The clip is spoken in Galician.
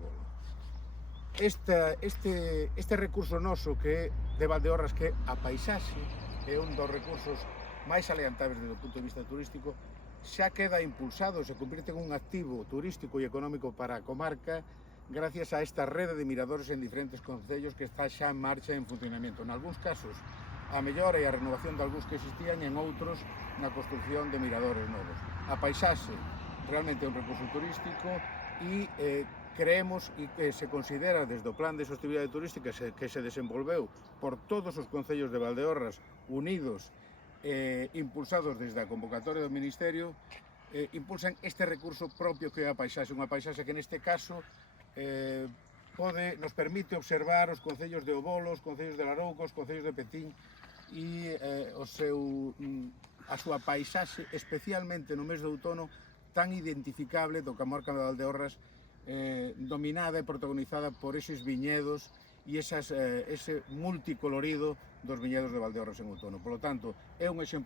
bolo. Este recurso noso que é de Valdeorras, que é a paisaxe, é un dos recursos máis aliantables desde o punto de vista turístico, xa queda impulsado, se convirte en un activo turístico e económico para a comarca gracias a esta rede de miradores en diferentes concellos que está xa en marcha e en funcionamento. En algúns casos, a mellora e a renovación de algúns que existían, en outros, na construcción de miradores novos. A paisaxe realmente é un recurso turístico e creemos e que se considera desde o Plan de Sostenibilidade Turística que se desenvolveu por todos os concellos de Valdeorras unidos impulsados desde a convocatoria do Ministerio, impulsan este recurso propio que é a paisaxe, unha paisaxe que neste caso nos permite observar os concellos de Obolo, os concellos de Larouca, os concellos de Petín e a súa paisaxe, especialmente no mes de outono, tan identificable do comarca de Valdeorras, dominada e protagonizada por eses viñedos e ese multicolorido dos viñedos de Valdeorras en outono. Por lo tanto, é un exemplo